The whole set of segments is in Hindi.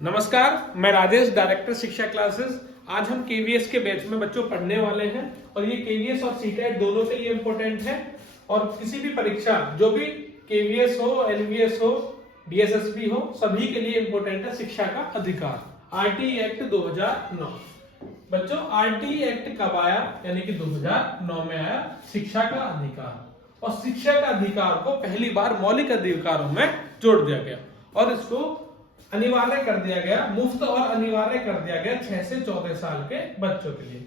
नमस्कार, मैं राजेश, डायरेक्टर शिक्षा क्लासेस। आज हम केवीएस के बैच में बच्चों पढ़ने वाले हैं और ये केवीएस और सीटेट दोनों के लिए इम्पोर्टेंट है। और किसी भी परीक्षा, जो भी केवीएस हो, एनवीएस हो, डीएसएसबी हो, सभी के लिए इम्पोर्टेंट है शिक्षा का अधिकार, आरटी एक्ट 2009। बच्चों, आरटी एक्ट कब आया? यानी कि 2009 में आया, शिक्षा का अधिकार। और शिक्षा का अधिकार को पहली बार मौलिक अधिकारों में जोड़ दिया गया और इसको अनिवार्य कर दिया गया, मुफ्त और अनिवार्य कर दिया गया 6 से 14 साल के बच्चों के लिए।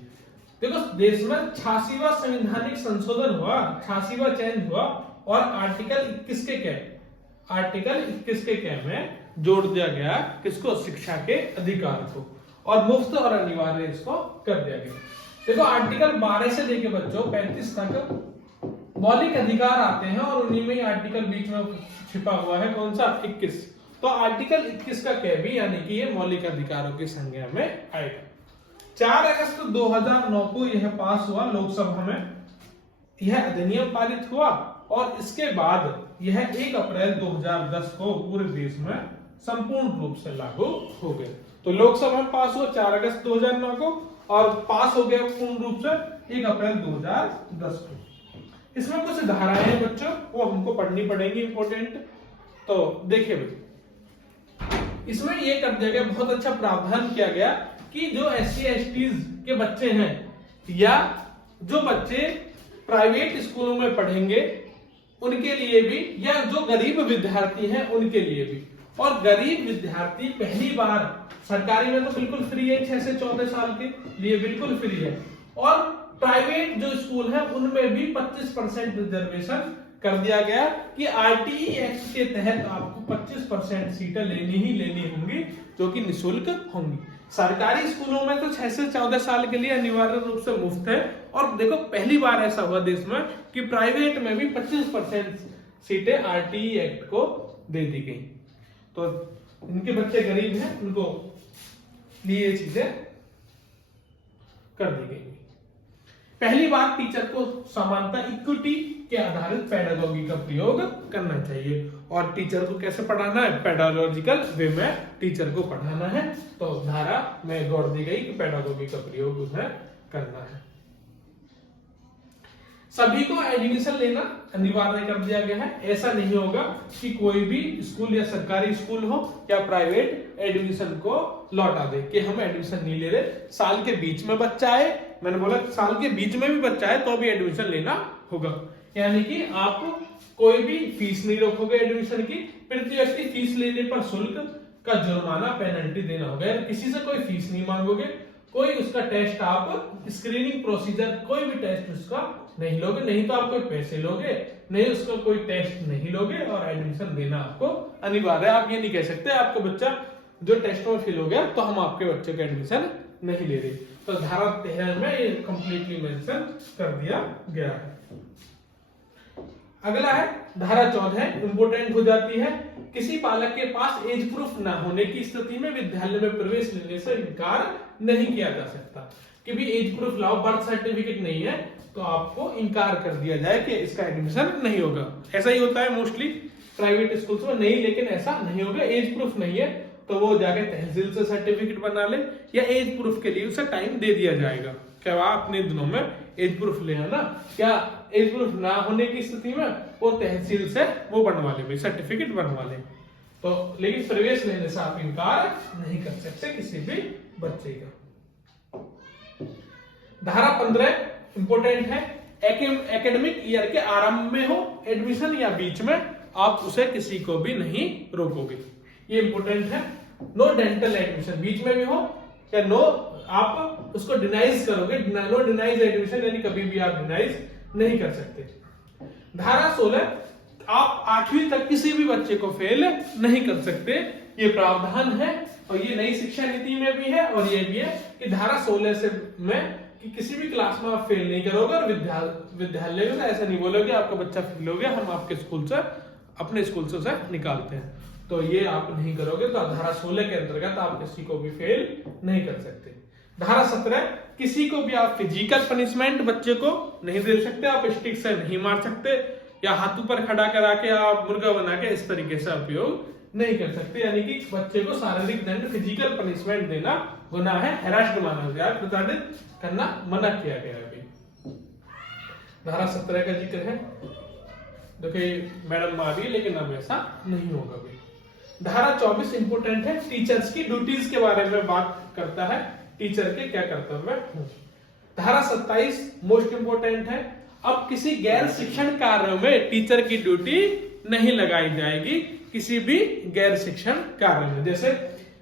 देखो, देश में 86वां संवैधानिक संशोधन हुआ, 86वां चेंज हुआ और आर्टिकल 21 के क्या में जोड़ दिया गया किसको? शिक्षा के अधिकार को, और मुफ्त और अनिवार्य इसको कर दिया गया। देखो, आर्टिकल 12 से लेके बच्चों 35 तक मौलिक अधिकार आते हैं और उन्हीं में आर्टिकल बीच में छिपा हुआ है, कौन सा? 21। तो आर्टिकल 21 का क्या भी, यानी कि ये मौलिक अधिकारों की संज्ञा में आएगा। 4 अगस्त 2009 को यह पास हुआ लोकसभा में, यह अधिनियम पारित हुआ और इसके बाद यह 1 अप्रैल 2010 को पूरे देश में संपूर्ण रूप से लागू हो गया। तो लोकसभा में पास हुआ 4 अगस्त 2009 को और पास हो गया पूर्ण रूप से 1 अप्रैल 2010 को। इसमें कुछ धाराएं हैं बच्चों, वो हमको पढ़नी पड़ेगी, इंपोर्टेंट। तो देखिए भाई, इसमें यह कर दिया गया, बहुत अच्छा प्रावधान किया गया कि जो SC/ST के बच्चे हैं या जो बच्चे प्राइवेट स्कूलों में पढ़ेंगे उनके लिए भी, या जो गरीब विद्यार्थी हैं उनके लिए भी। और गरीब विद्यार्थी पहली बार, सरकारी में तो बिल्कुल फ्री है, 6 से 14 साल के लिए बिल्कुल फ्री है, और प्राइवेट जो स्कूल है उनमें भी 25% रिजर्वेशन कर दिया गया कि आरटीई एक्ट के तहत आपको 25% सीटें लेनी ही लेनी होंगी, जो कि निःशुल्क होंगी। सरकारी स्कूलों में तो 6 से 14 साल के लिए अनिवार्य रूप से मुफ्त है। और देखो, पहली बार ऐसा हुआ देश में कि प्राइवेट में भी 25% सीटें आरटीई एक्ट को दे दी गई। तो इनके बच्चे गरीब हैं, उनको लिए ये चीजें कर दी गई। पहली बार टीचर को समानता, इक्विटी के आधारित पेडागोगी का प्रयोग करना चाहिए। और टीचर को कैसे पढ़ाना है? पेडागोजिकल वे में टीचर को पढ़ाना है। तो धारा में गौर दी गई कि पेडागोगी का प्रयोग उसमें करना है। सभी को एडमिशन लेना अनिवार्य कर दिया गया है। ऐसा नहीं होगा कि कोई भी स्कूल या सरकारी स्कूल हो या प्राइवेट एडमिशन को लौटा दे कि हम एडमिशन नहीं ले रहे। साल के बीच में बच्चा आए, मैंने बोला साल के बीच में भी बच्चा है तो भी एडमिशन लेना होगा। यानी कि आप कोई भी फीस नहीं रोकोगे एडमिशन की, प्रति व्यक्ति फीस लेने पर शुल्क का जुर्माना, पेनल्टी देना होगा। किसी से कोई फीस नहीं मांगोगे, कोई उसका टेस्ट, आप स्क्रीनिंग प्रोसीजर, कोई भी टेस्ट उसका नहीं लोगे, नहीं तो आप कोई पैसे लोगे, नहीं उसका कोई टेस्ट नहीं लोगे, और एडमिशन देना आपको अनिवार्य है। आप ये नहीं कह सकते आपका बच्चा जो टेस्ट में फेल हो गया तो हम आपके बच्चे का एडमिशन नहीं ले रहे। तो धारा 13 में ये कंप्लीटली मेंशन कर दिया गया है। अगला है धारा 14, इंपोर्टेंट हो जाती है। किसी बालक के पास एज प्रूफ न होने की स्थिति में विद्यालय में प्रवेश लेने से इनकार नहीं किया जा सकता कि भी एज प्रूफ लाओ, बर्थ सर्टिफिकेट नहीं है तो आपको इनकार कर दिया जाए कि इसका एडमिशन नहीं होगा। ऐसा ही होता है मोस्टली प्राइवेट स्कूल्स में, नहीं, लेकिन ऐसा नहीं होगा। एज प्रूफ नहीं है तो वो जाके तहसील से सर्टिफिकेट बना ले, या एज प्रूफ के लिए उसे टाइम दे दिया जाएगा। क्या आप अपने दिनों में एज प्रूफ ले आना, क्या एज प्रूफ ना होने की स्थिति में वो तहसील से वो बनवा ले, सर्टिफिकेट बनवा ले। तो लेकिन प्रवेश लेने से आप इनकार नहीं कर सकते किसी भी बच्चे का। धारा 15 इंपोर्टेंट है। एकेडमिक ईयर के आरंभ में हो एडमिशन या बीच में, आप उसे किसी को भी नहीं रोकोगे, ये इंपोर्टेंट है। नो डेंटल एडमिशन, बीच में भी हो या नो, आप उसको डिनाइज करोगे, नो डिनाइज एडमिशन, यानी कभी भी आप डिनाइज नहीं कर सकते। धारा 16, आप 8वीं तक किसी भी बच्चे को फेल नहीं कर सकते, ये प्रावधान है। और ये नई शिक्षा नीति में भी है, और ये भी है कि धारा 16 से में कि किसी भी क्लास में आप फेल नहीं करोगे, और विद्यालय में ऐसा नहीं बोलोगे आपका बच्चा फेल हो गया, हम आपके स्कूल से, अपने स्कूल से उसे निकालते हैं, तो ये आप नहीं करोगे। तो धारा 16 के अंतर्गत आप किसी को भी फेल नहीं कर सकते। धारा 17, किसी को भी आप फिजिकल पनिशमेंट बच्चे को नहीं दे सकते, आप स्टिक से नहीं मार सकते, या हाथों पर खड़ा करा के आप मुर्गा बना के इस तरीके से उपयोग नहीं कर सकते, यानी कि बच्चे को शारीरिक दंड फिजिकल पनिशमेंट देना गुनाह है, हैरास्ड माना गया, प्रताड़ित करना मना किया गया है। धारा 17 का जिक्र है, देखिए मैडम मारी, लेकिन अब ऐसा नहीं होगा भी। धारा 24 इंपोर्टेंट है, टीचर्स की ड्यूटीज के बारे में बात करता है, टीचर के क्या कर्तव्य है। धारा 27 मोस्ट इंपोर्टेंट है, अब किसी गैर शिक्षण कार्य में टीचर की ड्यूटी नहीं लगाई जाएगी, किसी भी गैर शिक्षण कार्य में, जैसे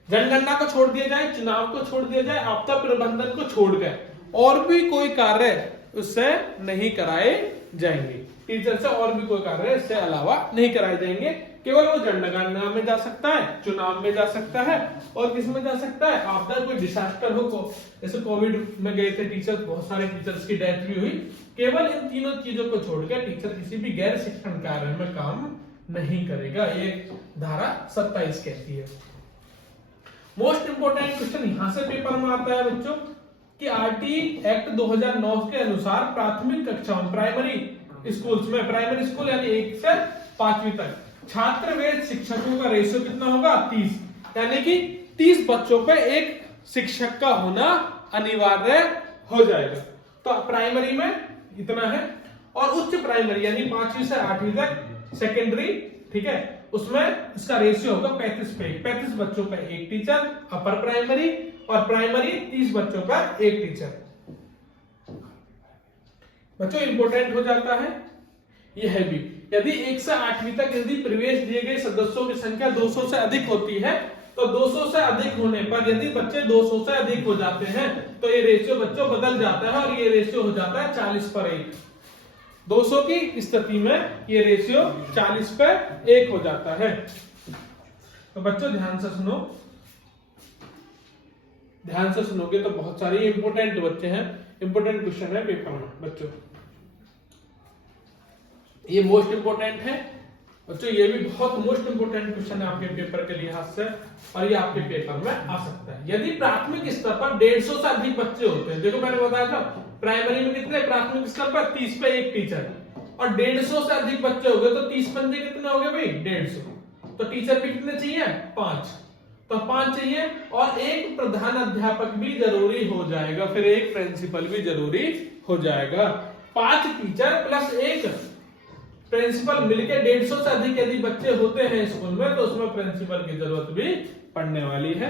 जनगणना को छोड़ दिया जाए, चुनाव को छोड़ दिया जाए, आपदा प्रबंधन को छोड़कर और भी कोई कार्य उससे नहीं कराए जाएंगे, टीचर से और भी कोई कार्य इससे अलावा नहीं कराए जाएंगे। केवल वो जनगणना में जा सकता है, चुनाव में जा सकता है, और किस में जा सकता है, आपदा कोई डिसास्टर हो, जैसे कोविड में गए थे टीचर्स, बहुत सारे टीचर्स की डेथ भी हुई। केवल इन तीनों चीजों को छोड़कर टीचर किसी भी गैर शिक्षण कार्य में काम नहीं करेगा, ये धारा 27 कहती है। मोस्ट इंपोर्टेंट क्वेश्चन यहां से पेपर में आता है बच्चों कि आरटी एक्ट 2009 के अनुसार प्राथमिक कक्षाओं प्राइमरी स्कूल्स में, प्राइमरी स्कूल यानी 1 से 5वीं तक छात्र व शिक्षकों का रेशियो कितना होगा, 30, यानी कि 30 बच्चों पे एक शिक्षक का होना अनिवार्य हो जाएगा। तो प्राइमरी में इतना है, और उच्च प्राइमरी यानी 5वीं से 8वीं तक सेकेंडरी, ठीक है, उसमें इसका रेशियो होगा 35 पे, 35 बच्चों पे एक टीचर अपर प्राइमरी, और प्राइमरी 30 बच्चों पर एक टीचर। बच्चों इंपोर्टेंट हो जाता है यह है भी, यदि 1 से 8वीं तक यदि प्रवेश दिए गए सदस्यों की संख्या 200 से अधिक होती है, तो 200 से अधिक होने पर यदि बच्चे 200 से अधिक हो जाते हैं तो ये रेशियो बच्चों बदल जाता है, और ये रेशियो हो जाता है 40 पर 1। 200 की स्थिति में ये रेशियो 40 पर 1 हो जाता है। तो बच्चों ध्यान से सुनो, ध्यान से सुनोगे तो बहुत सारे इंपोर्टेंट बच्चे हैं, इंपोर्टेंट क्वेश्चन है पेपर में बच्चों, ये मोस्ट इंपोर्टेंट है बच्चों, ये भी बहुत मोस्ट इंपोर्टेंट क्वेश्चन है आपके पेपर के लिहाज से, और ये आपके पेपर में आ सकता है। यदि प्राथमिक स्तर पर 150 से अधिक बच्चे होते हैं, देखो मैंने बताया था प्राइमरी में कितने, प्राथमिक स्तर पर 30 पे एक टीचर, और 150 से अधिक बच्चे हो गए तो 30 पंजे कितने हो गए भाई, 150, तो टीचर भी कितने चाहिए, 5, तो 5 चाहिए, और एक प्रधान अध्यापक भी जरूरी हो जाएगा, फिर एक प्रिंसिपल भी जरूरी हो जाएगा। 5 टीचर प्लस एक प्रिंसिपल मिलकर 150 से अधिक यदि बच्चे होते हैं स्कूल में, तो उसमें प्रिंसिपल की जरूरत भी पड़ने वाली है।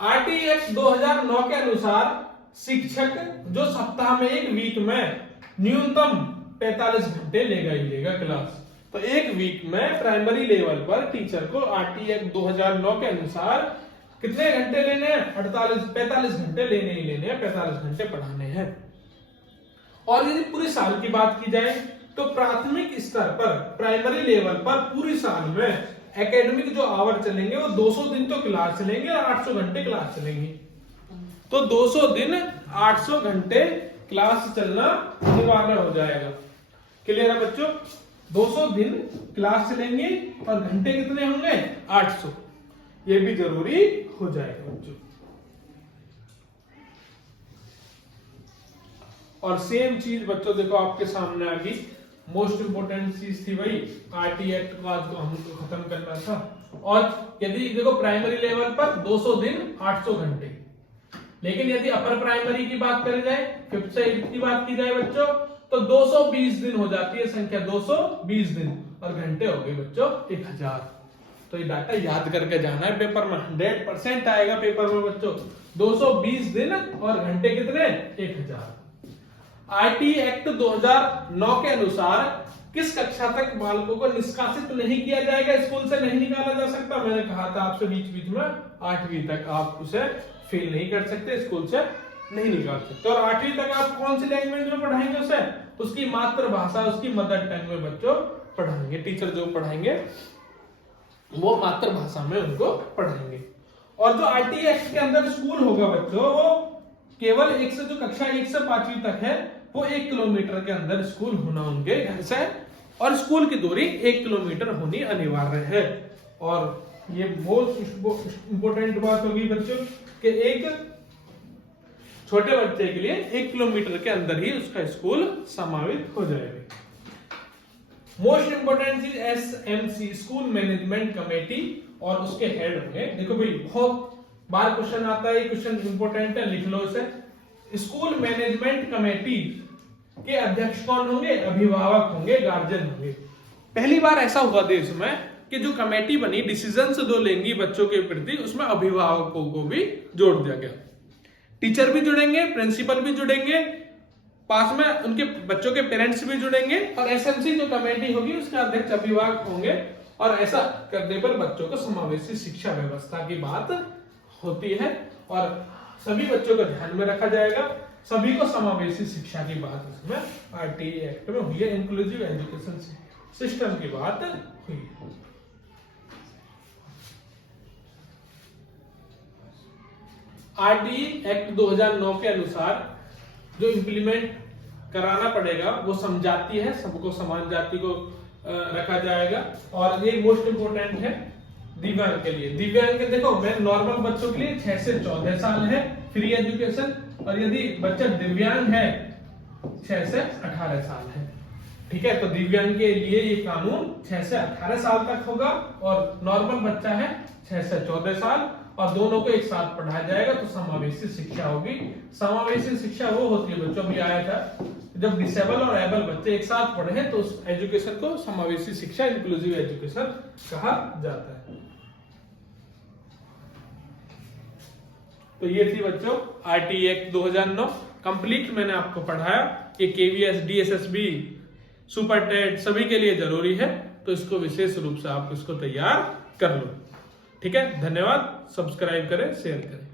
आरटी एक्ट 2009 के अनुसार शिक्षक जो सप्ताह में एक वीक में न्यूनतम 45 घंटे लेगा ही लेगा क्लास, तो एक वीक में प्राइमरी लेवल पर टीचर को आरटी एक्ट 2009 के अनुसार कितने घंटे लेने हैं, 45 घंटे लेने ही लेने हैं, 45 घंटे पढ़ाने हैं। और यदि पूरे साल की बात की जाए तो प्राथमिक स्तर पर प्राइमरी लेवल पर पूरी साल में एकेडमिक जो आवर चलेंगे वो 200 दिन तो क्लास चलेंगे और 800 घंटे क्लास चलेंगी, तो 200 दिन 800 घंटे क्लास चलना अनिवार्य हो जाएगा। क्लियर है बच्चों, 200 दिन क्लास चलेंगे और घंटे कितने होंगे, 800, ये भी जरूरी हो जाएगा बच्चों। और सेम चीज बच्चों देखो आपके सामने आ गई, मोस्ट इंपोर्टेंट चीज थी वही आरटी एक्ट को आज हमको खत्म करना था। और यदि देखो प्राइमरी लेवल पर 200 दिन 800 घंटे, लेकिन यदि अपर प्राइमरी की बात करी जाए, 5th से 8th की बात की जाए बच्चों, तो 220 दिन हो जाती है संख्या, 220 दिन, और घंटे हो गए बच्चों 1000। तो ये डाटा याद करके जाना है पेपर में, 100% आएगा पेपर में बच्चों, 220 दिन और घंटे कितने, 1000। आरटी एक्ट 2009 के अनुसार किस कक्षा तक बालकों को निष्कासित नहीं किया जाएगा, स्कूल से नहीं निकाला जा सकता, मैंने कहा था आपसे बीच बीच में 8वीं तक आप उसे फेल नहीं कर सकते, स्कूल से नहीं निकाल सकते। और 8वीं तक आप कौन सी लैंग्वेज में पढ़ाएंगे उसे, उसकी मातृभाषा, उसकी मदर टंग में बच्चों पढ़ाएंगे, टीचर जो पढ़ाएंगे वो मातृभाषा में उनको पढ़ाएंगे। और जो आरटी एक्ट के अंदर स्कूल होगा बच्चों, वो केवल एक से जो कक्षा 1 से 5वीं तक है वो 1 किलोमीटर के अंदर स्कूल होना उनके घर से, और स्कूल की दूरी 1 किलोमीटर होनी अनिवार्य है। और ये बहुत इंपोर्टेंट बात होगी बच्चों कि एक छोटे बच्चे के लिए 1 किलोमीटर के अंदर ही उसका स्कूल समावित हो जाएगा। मोस्ट इंपोर्टेंट चीज SMC, स्कूल मैनेजमेंट कमेटी, और उसके हेड होंगे। देखो भाई बहुत बार क्वेश्चन आता है, ये क्वेश्चन इंपोर्टेंट है, लिख लो इसे। स्कूल मैनेजमेंट कमेटी के अध्यक्ष कौन होंगे? अभिभावक होंगे, गार्जियन होंगे। पहली बार ऐसा हुआ देश में कि जो कमेटी बनी, डिसीजंस जो लेंगी बच्चों के प्रति, उसमें अभिभावकों को भी जोड़ दिया गया। टीचर भी जुड़ेंगे, प्रिंसिपल भी जुड़ेंगे, पास में उनके बच्चों के पेरेंट्स भी जुड़ेंगे, और SMC जो कमेटी होगी उसके अध्यक्ष अभिभावक होंगे। और ऐसा करने पर बच्चों को समावेशी शिक्षा व्यवस्था की बात होती है और सभी बच्चों को ध्यान में रखा जाएगा, सभी को समावेशी शिक्षा की बात इसमें RTE एक्ट में हुई है, इंक्लूसिव एजुकेशन सिस्टम की बात हुई है। RTE एक्ट 2009 के अनुसार जो इंप्लीमेंट कराना पड़ेगा वो समझाती है, सबको समान जाति को रखा जाएगा। और ये मोस्ट इंपोर्टेंट है दिव्यांग के लिए। दिव्यांग के देखो, मैं नॉर्मल बच्चों के लिए 6 से 14 साल है फ्री एजुकेशन, और यदि बच्चा दिव्यांग है 6 से 18 साल है। ठीक है, तो दिव्यांग के लिए ये कानून 6 से 18 साल तक होगा, और नॉर्मल बच्चा है 6 से 14 साल, और दोनों को एक साथ पढ़ाया जाएगा, तो समावेशी शिक्षा होगी। समावेशी शिक्षा वो होती है, बच्चों भी आया था, जब डिसेबल और एबल बच्चे एक साथ पढ़े तो उस एजुकेशन को समावेशी शिक्षा, इंक्लूसिव एजुकेशन कहा जाता है। तो ये थी बच्चों RTE एक्ट 2009 कंप्लीट, मैंने आपको पढ़ाया। ये KVS, DSSB, सुपर टेट सभी के लिए जरूरी है, तो इसको विशेष रूप से आप इसको तैयार कर लो। ठीक है, धन्यवाद। सब्सक्राइब करें, शेयर करें।